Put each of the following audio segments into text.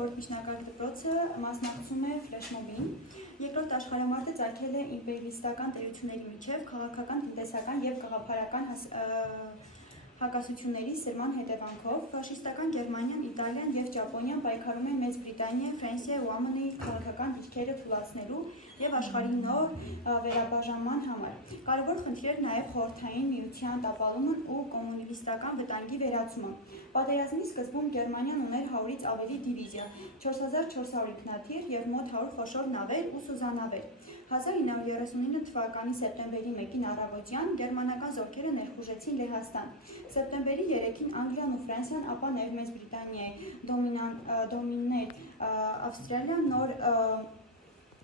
որ միջնակարգ դպրոցը մասնակցում է ֆլեշմոբին։ Երկրորդ աշխարհամարտը ծագել է իմպերիալիստական տերությունների միջև քաղաքական, տնտեսական եւ գաղափարական հակասությունների սրման հետևանքով ֆաշիստական Գերմանիան, Իտալիան եւ Ճապոնիան պայքարում են Մեծ Բրիտանիա, Ֆրանսիա ու ԱՄՆ-ի քաղաքական դիրքերը թուլացնելու եւ աշխարհի նոր վերաբաժանման համար։ Կարևոր խնդիր էր նաեւ խորհրդային միության տապալումն ու կոմունիստական վտանգի վերացումը։ Պատերազմի սկզբում Գերմանիան ուներ 100-ից ավելի դիվիզիա, 4400 ինքնաթիռ եւ մոտ 100 խոշոր նավեր ու սուզանավեր։ 1939 թվականի սեպտեմբերի 1-ին առավոտյան գերմանական զորքերը ներխուժեցին Լեհաստան։ Սեպտեմբերի 3-ին Անգլիան ու Ֆրանսիան, ապա նաև Մեծ Բրիտանիայի դոմիններ Ավստրալիան, Նոր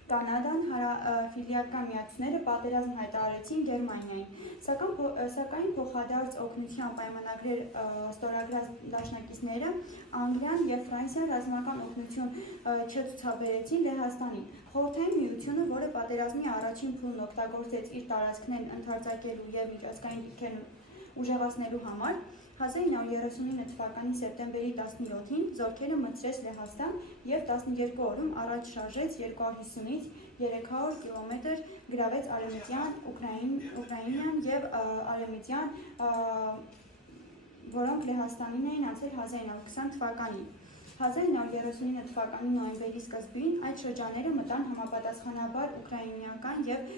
Կանադան, Հարավիլական միացությունները պատերազմ հայտարարեցին Գերմանիային, սակայն փոխադարձ օգնության պայմանագրեր ստորագրած դաշնակիցները Անգլիան եւ Ֆրանսիան ռազմական օգնություն չցուցաբերեցին Լեհաստանին։ Խորհրդային միությունը, որը պատերազմի առաջին փուլն օգտագործեց իր տարածքներն ընդարձակելու եւ միջազգային դիրքերն ուժեղացնելու համար, 1939 թվականի սեպտեմբերի 17-ին զորքերը մտցրեց Լեհաստան եւ 12 օրում առաջ շարժեց 250-ից 300 կիլոմետր գրավեց արևմտյան Ուկրաինան եւ արևմտյան, որոնք Լեհաստանին էին անցել 1920 թվականին։ 1939 թվականի նոյեմբերի սկզբին այդ շրջանները մտան համապատասխանաբար ուկրաինական եւ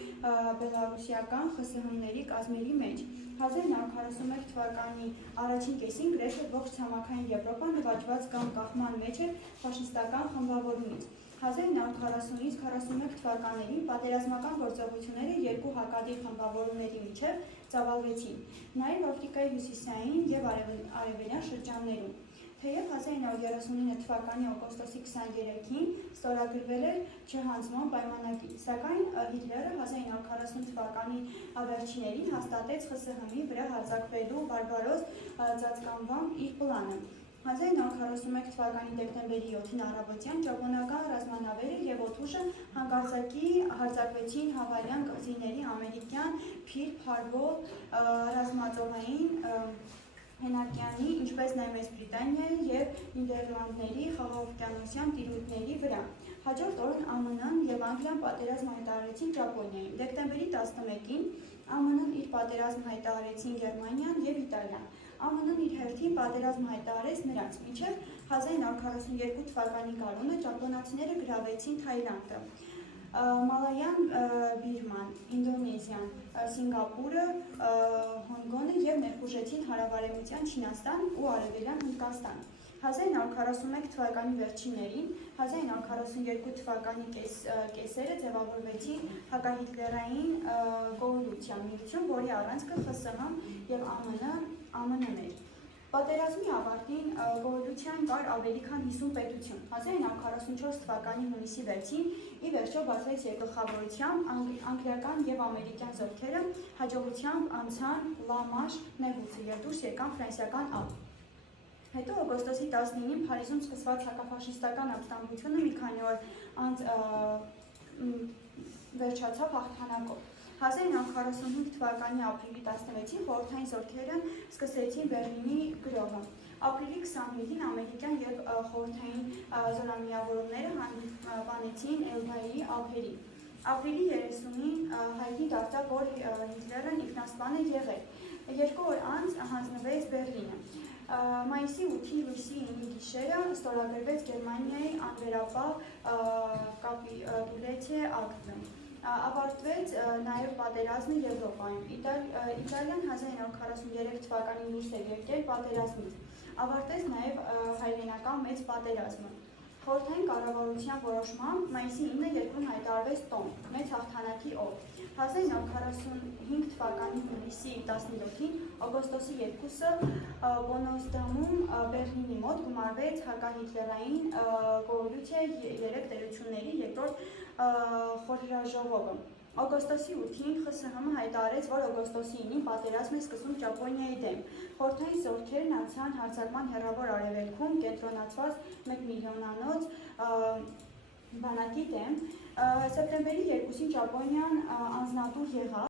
բելարուսիական ԽՍՀՄ-ների կազմերի մեջ։ 1941 թվականի առաջին կեսին գրեթե ողջ ցամաքային Եվրոպան նվաճված կամ կախման մեջ էր ֆաշիստական խմբավորումից։ 1940-ից 41 թվականներին պատերազմական գործողությունները երկու հակադիր խմբավորումների միջև ծավալվեցին, նաև Աֆրիկայի հյուսիսային եւ արևելյան շրջաններում։ Թեև 1939 թվականի օգոստոսի 23-ին ստորագրվել էր չհանձնման պայմանագիր, սակայն Հիտլերը 1940 թվականի վերջիներին հաստատեց ԽՍՀՄ-ի վրա հարձակվելու բարբարոս ծածկանվամբ իր պլանը։ 1941 թվականի դեկտեմբերի 7-ին առավոտյան ճապոնական ռազմանավերը եւ օդուժը հանկարծակի հարձակվեցին հավանական կղզիների ամերիկյան Փիրլ Հարբոր ռազմածովային հենակյանի, ինչպես նաև Մեծ Բրիտանիայի եւ Նիդերլանդների խաղաղօվկիանոսյան տիրույթների վրա։ Հաջորդ օրն ԱՄՆ-ն եւ Անգլիան պատերազմ հայտարարեցին Ճապոնիային։ Դեկտեմբերի 11-ին ԱՄՆ-ն իր պատերազմ հայտարարեցին Գերմանիան եւ Իտալիան։ ԱՄՆ-ն իր հերթին պատերազմ հայտարարեց նրանց, մինչև 1942 թվականի գարունը ճապոնացիները գրավեցին Թայլանդը, Մալայան, Բիրման, Ինդոնեզիան, Սինգապուրը, Հոնկոնգը եւ ներխուժեցին հարավարևմտյան Չինաստան ու արևելյան Հնդկաստան։ 1941 թվականի վերջիններին 1942 թվականի կեսերը ձևավորվեցին հակահիտլերային կոալիցիա միություն, որի առանցքը ԽՍՀՄ եւ ԱՄՆ-ն էր։ Պատերազմի ավարտին կոալիցիան կար ավելի քան 50 պետություն։ 1944 թվականի հունիսի 6-ին ի վերջո բացվեց երկգլխավորությամբ անգլիական եւ ամերիկյան զորքերը հաջողությամբ անցան Լա-Մանշ նեղուցը եւ դուրս եկան ֆրանսիական Ալպ։ Հետո օգոստոսի 19-ին Փարիզում սկսված հակաֆաշիստական ապստամբությունը մի քանի օր անց վերջացավ հաղթանակով։ 1945 թվականի ապրիլի 16-ին խորհրդային զորքերը սկսեցին Բերլինի գրոհը։ Ապրիլի 25-ին ամերիկյան եւ խորհրդային զորամիավորումները հանդիպանեցին Էլբայի ափերին։ Ապրիլի 30-ին հայտնի դարձավ, որ Հիտլերն ինքնասպան է եղել։ Երկու օր անց հանձնվեց Բերլինը։ Մայիսի 8-ի լույսի 9-ի գիշերը ստորագրվեց Գերմանիայի անվերապահ կապիտուլյացիա ակտը։ Ավարտվեց նաև պատերազմը Եվրոպայում։ Իտալիան 1943 թվականին դուրս էր եկել պատերազմից։ Ավարտեց նաև հայրենական մեծ պատերազմը։ Խորհրդային կառավարության որոշմամբ մայիսի 9-ը երկրում հայտարարվեց տոն, մեծ հաղթանակի օր։ 1945 թվականի հունիսի 17-ին օգոստոսի 2-ը Պոնտսդամում Բերլինի մոտ գումարվեց հակահիտլերային կոալիցիայի 3 տերությունների երկրորդ խորհրդաժողովը։ Օգոստոսի 8-ին ԽՍՀՄ հայտարարեց, որ օգոստոսի 9-ին պատերազմ է սկսում Ճապոնիայի դեմ։ Խորհրդային զորքերն անցան հարձակման հեռավոր արևելքում կենտրոնացված 1 միլիոնանոց բանակի դեմ։ Սեպտեմբերի 2-ին Ճապոնիան անձնատուր եղավ